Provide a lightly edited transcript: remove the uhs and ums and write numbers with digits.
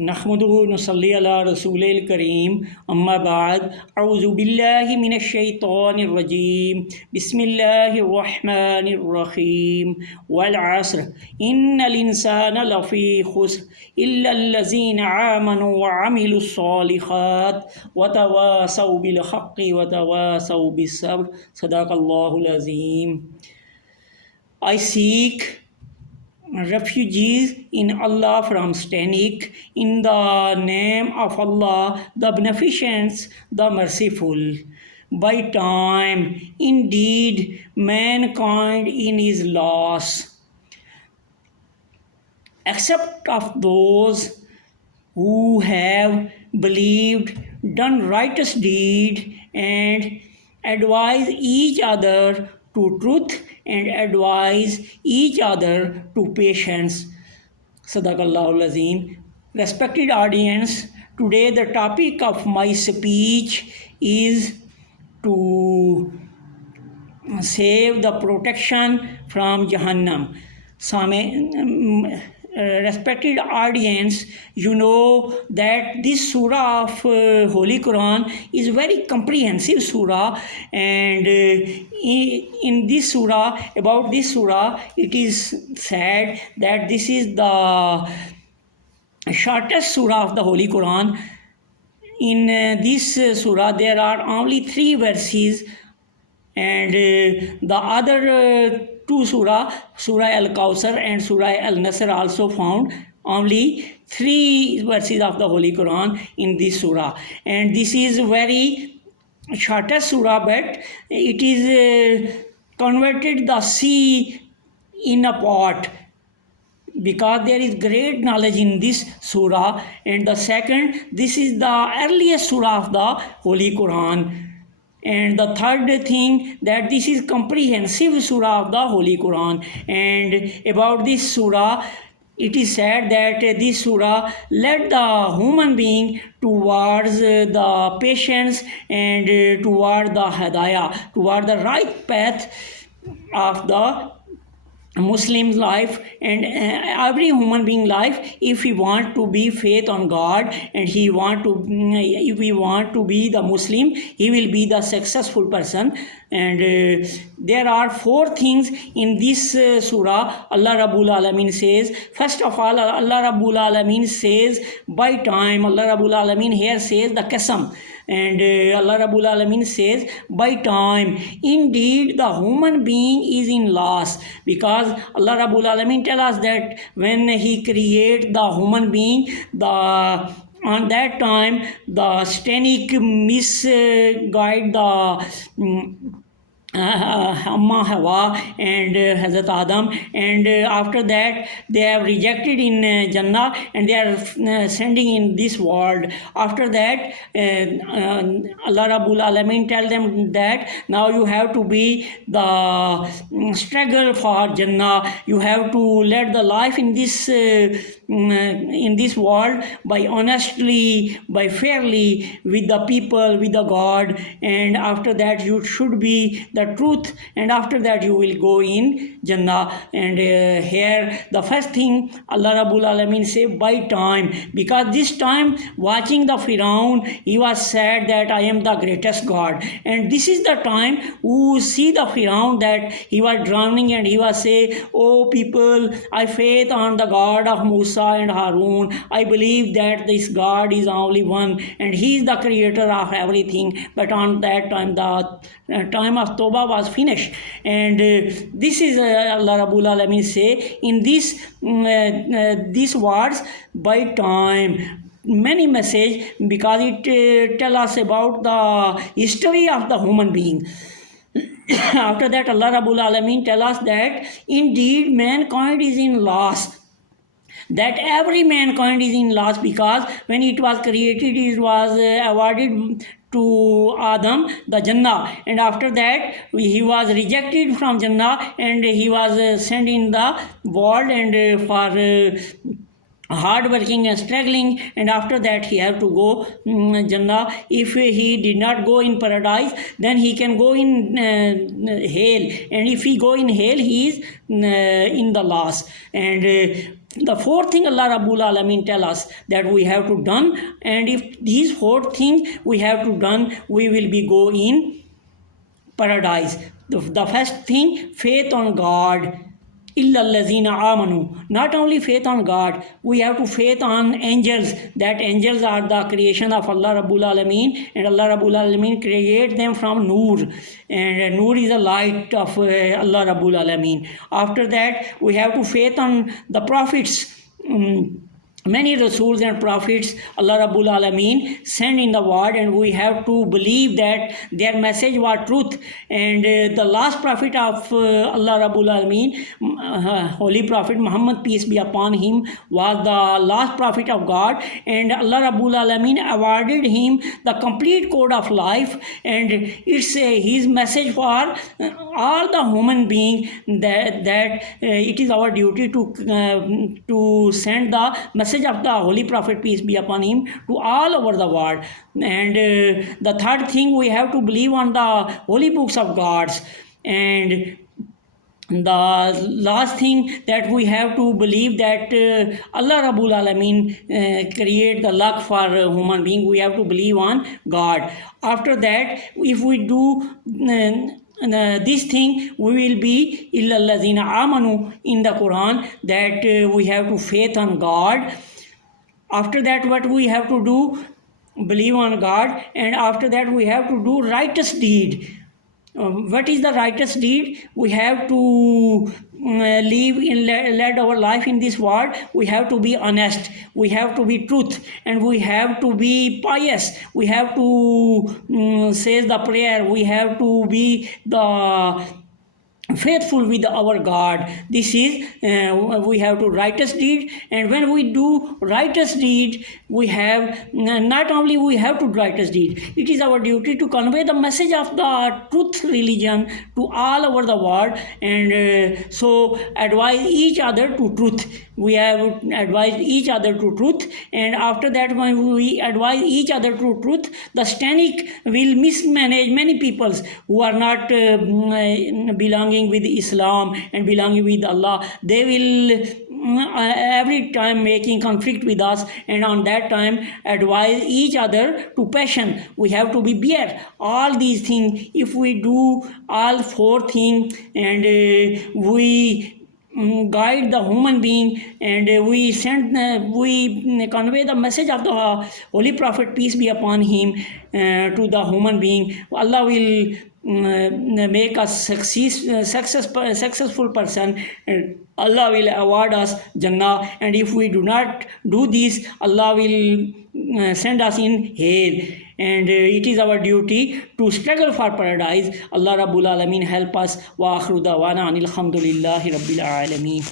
नहमदुहु नसल्ली अला रसूलिल करीम अम्मा बाद अऊज़ु बिल्लाहि मिनश शैतानिर रजीम बिस्मिल्लाहिर रहमानिर रहीम वल अस्र इन्नल इंसाना लफ़ी खुस्र इल्लल लज़ीना आमनु व अमिलुस सालिहात व तवासौ बिल हक़्क़ि व तवासौ बिस सब्र सदक़ल्लाहुल अज़ीम। I seek refugees in Allah from Stanik, in the name of Allah, the Beneficent, the Merciful. By time, indeed, mankind in his loss, except of those who have believed, done righteous deed, and advise each other to truth and advise each other to patience. Sadaqallahul Azim. Respected audience, today the topic of my speech is to save the protection from Jahannam. Respected audience, you know that this surah of Holy Quran is very comprehensive surah, and in this surah, about this surah, it is said that this is the shortest surah of the Holy Quran. In this surah, there are only 3 verses, and the other two surah Al-Kawthar and Surah Al-Nasr, also found only 3 verses of the Holy Quran in this surah. And this is very shortest surah, but it is converted the sea in a pot, because there is great knowledge in this surah. And the second, this is the earliest surah of the Holy Quran. And the third thing, that this is comprehensive surah of the Holy Quran. And about this surah, it is said that this surah led the human being towards the patience and toward the hidayah, toward the right path of the Muslim life, and every human being life. If he want to be faith on God, and if he want to be the Muslim, he will be the successful person. And there are 4 things in this surah. Allah Rabbul Alamin says, first of all, Allah Rabbul Alamin says by time. Allah Rabbul Alamin here says the qasam. And Allah Rabbul Alamin says by time, indeed the human being is in loss, because Allah Rabbul Alamin tell us that when he create the human being, on that time the Stanik misguide the Amma Hawa and Hazrat Adam, and after that they have rejected in Jannah, and they are sending in this world. After that Allah Rabbul Alamin tell them that now you have to be the struggle for Jannah. You have to let the life in this world by honestly, by fairly, with the people, with the God, and after that you should be the truth, and after that you will go in Jannah. And here the first thing Allah Rabbul Alamin say by time, because this time watching the Firaun, he was said that I am the greatest God, and this is the time who see the Firaun that he was drowning, and he was say, oh people, I faith on the God of Musa and Harun. I believe that this God is only one, and he is the creator of everything. But on that time the time of Tawbah was finished, and this is Allah Rabbul Alamin say in these words by time. Many message, because it tell us about the history of the human being. After that Allah Rabbul Alamin tell us that indeed mankind is in loss, that every mankind is in loss, because when it was created, it was awarded to Adam the Jannah, and after that he was rejected from Jannah, and he was sent in the world, and for hard working and struggling, and after that he have to go Jannah. If he did not go in paradise, then he can go in hell, and if he go in hell, he is in the loss. And The fourth thing Allah Rabbul Alameen tell us that we have to done, and if these four things we have to done, we will be go in paradise. The first thing, faith on God. Illallazina amanu. Not only faith on God, we have to faith on angels. That angels are the creation of Allah Rabbul Alameen, and Allah Rabbul Alameen create them from Noor, and Noor is a light of Allah Rabbul Alameen. After that, we have to faith on the prophets. Many Rasuls and Prophets Allah Rabbul Alameen sent in the world, and we have to believe that their message was truth. And the last prophet of Allah Rabbul Alameen, Holy Prophet Muhammad, peace be upon him, was the last prophet of God, and Allah Rabbul Alameen awarded him the complete code of life, and it's his message for all the human being that it is our duty to send the message of the Holy Prophet, peace be upon him, to all over the world. And the third thing, we have to believe on the holy books of God's. And the last thing, that we have to believe that Allah Rabbul Alameen create the luck for human being. We have to believe on God. After that, if we do this thing, we will be illallazina amanu in the Quran, that we have to faith on God. After that, what we have to do, believe on God, and after that we have to do righteous deed. What is the righteous deed? We have to lead our life in this world. We have to be honest, we have to be truth, and we have to be pious. We have to say the prayer. We have to be the faithful with our God. This is we have to righteous deed, and when we do righteous deed, we have not only we have to do righteous deed, it is our duty to convey the message of the truth religion to all over the world, and so advise each other to truth. We have advised each other to truth, and after that, when we advise each other to truth, the satanic will mismanage many peoples who are not belonging with Islam and belonging with Allah. They will every time making conflict with us, and on that time advise each other to passion. We have to be bear all these things. If we do all four things, and we guide the human being, and we convey the message of the Holy Prophet, peace be upon him, to the human being, Allah will make us successful person, and Allah will award us Jannah. And if we do not do this, Allah will send us in hell. And it is our duty to struggle for paradise. Allah Rabbul Alameen help us. Wa akhiru dawana anil hamdulillahi rabbil alameen.